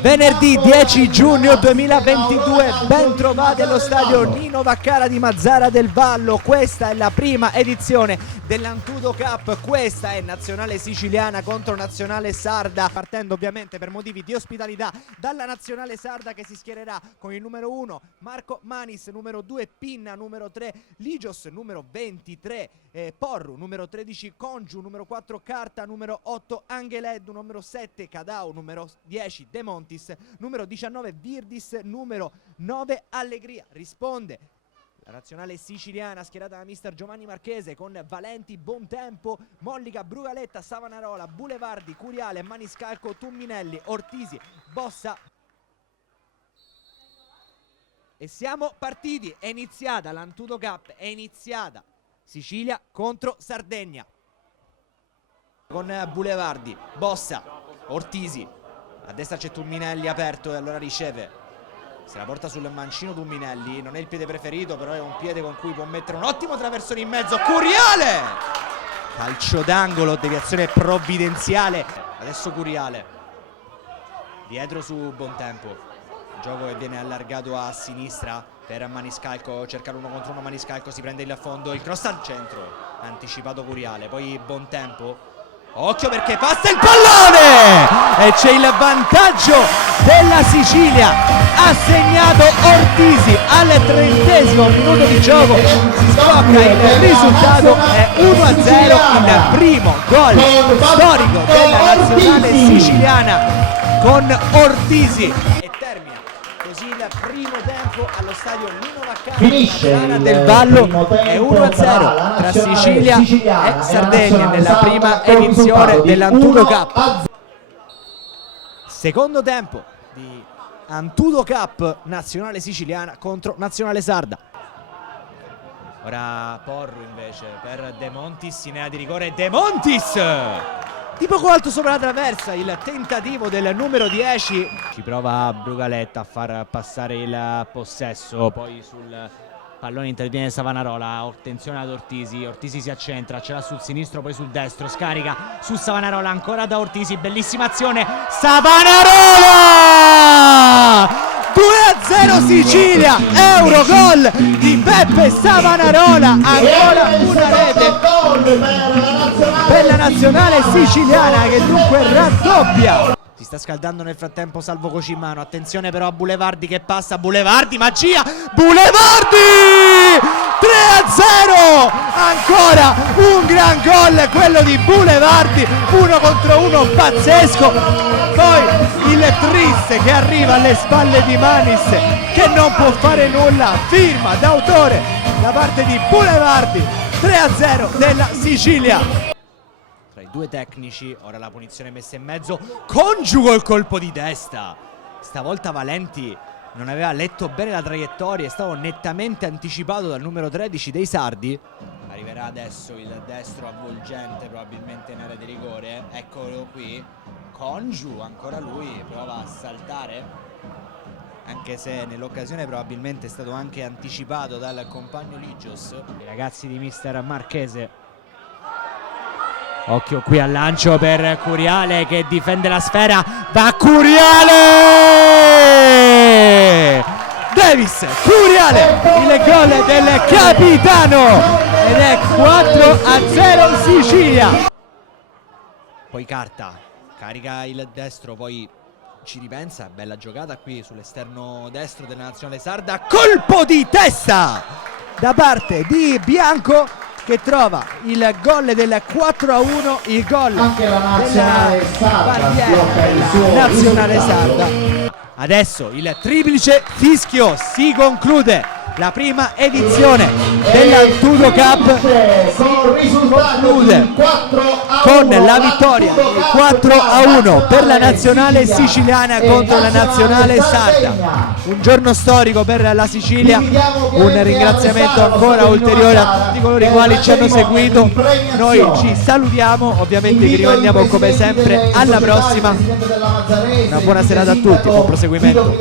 Venerdì 10 giugno 2022, ben trovati allo stadio Nino Vaccara di Mazara del Vallo. Questa è la prima edizione dell'Antudo Cup, questa è nazionale siciliana contro nazionale sarda, partendo ovviamente per motivi di ospitalità dalla nazionale sarda, che si schiererà con il numero 1 Marco Manis, numero 2 Pinna, numero 3 Ligios, numero 23 Porru, numero 13 Congiu, numero 4 Carta, numero 8 Angeled, numero 7 Cadau, numero 10 De Montis, numero 19 Virdis, numero 9 Allegria. Risponde la nazionale siciliana schierata da mister Giovanni Marchese con Valenti, Bontempo, Mollica, Brugaletta, Savanarola, Bulevardi, Curiale, Maniscalco, Tumminelli, Ortisi, Bossa. E siamo partiti, è iniziata l'Antudo Cup, è iniziata. Sicilia contro Sardegna con Bulevardi, Bossa, Ortisi, a destra c'è Tumminelli aperto e allora riceve, se la porta sul mancino Tumminelli, non è il piede preferito però è un piede con cui può mettere un ottimo traversone in mezzo. Curiale, calcio d'angolo, deviazione provvidenziale. Adesso Curiale dietro su Bontempo, gioco che viene allargato a sinistra per Maniscalco, cerca l'uno contro uno, Maniscalco si prende il fondo, il cross al centro, anticipato Curiale, poi Bontempo, occhio perché passa il pallone e c'è il vantaggio della Sicilia, ha segnato Ortisi al 30° minuto di gioco, scocca il risultato, è 1-0, il primo gol storico della nazionale siciliana con Ortisi. E termina così il primo tempo allo stadio Nino Vaccara Finisce del Vallo, è 1-0 tra Sicilia e Sardegna nella prima edizione dell'Antudo Cup. Secondo tempo di Antudo Cup, nazionale siciliana contro nazionale sarda. Ora Porru invece per De Montis in area di rigore, De Montis di poco alto sopra la traversa, il tentativo del numero 10. Ci prova Brugaletta a far passare il possesso, poi sul pallone interviene Savanarola, attenzione ad Ortisi, Ortisi si accentra, ce l'ha sul sinistro poi sul destro, scarica su Savanarola ancora da Ortisi, bellissima azione, Savanarola! 2-0 Sicilia, Eurogol di Peppe Savanarola, ancora una rete per la nazionale siciliana che dunque raddoppia. Si sta scaldando nel frattempo Salvo Cocimano, attenzione però a Bulevardi che passa, Bulevardi, magia, Bulevardi! 3-0, ancora un gran gol quello di Bulevardi, 1 contro 1 pazzesco, poi il tris che arriva alle spalle di Manis che non può fare nulla, firma d'autore da parte di Bulevardi, 3-0 della Sicilia. Tra i due tecnici, ora la punizione messa in mezzo, Congiu il colpo di testa, stavolta Valenti non aveva letto bene la traiettoria, è stato nettamente anticipato dal numero 13 dei sardi. Arriverà adesso il destro avvolgente probabilmente in area di rigore, eccolo qui, Congiu, ancora lui, prova a saltare, anche se nell'occasione probabilmente è stato anche anticipato dal compagno Ligios. I ragazzi di mister Marchese, occhio qui al lancio per Curiale che difende la sfera, va Curiale! Davis, Curiale, il gol del capitano ed è 4-0 Sicilia. Poi Carta carica il destro, poi ci ripensa, bella giocata qui sull'esterno destro della nazionale sarda, colpo di testa da parte di Bianco che trova il gol del 4-1, il gol anche la nazionale sarda della nazionale sarda. Adesso il triplice fischio, si conclude la prima edizione dell'Antudo Cup, si conclude con la vittoria di 4-1 per la nazionale siciliana contro la nazionale sarda. Un giorno storico per la Sicilia, un ringraziamento ancora ulteriore a tutti coloro i quali ci hanno seguito. Noi ci salutiamo, ovviamente vi rimandiamo come sempre alla prossima. Una buona serata a tutti, buon proseguimento.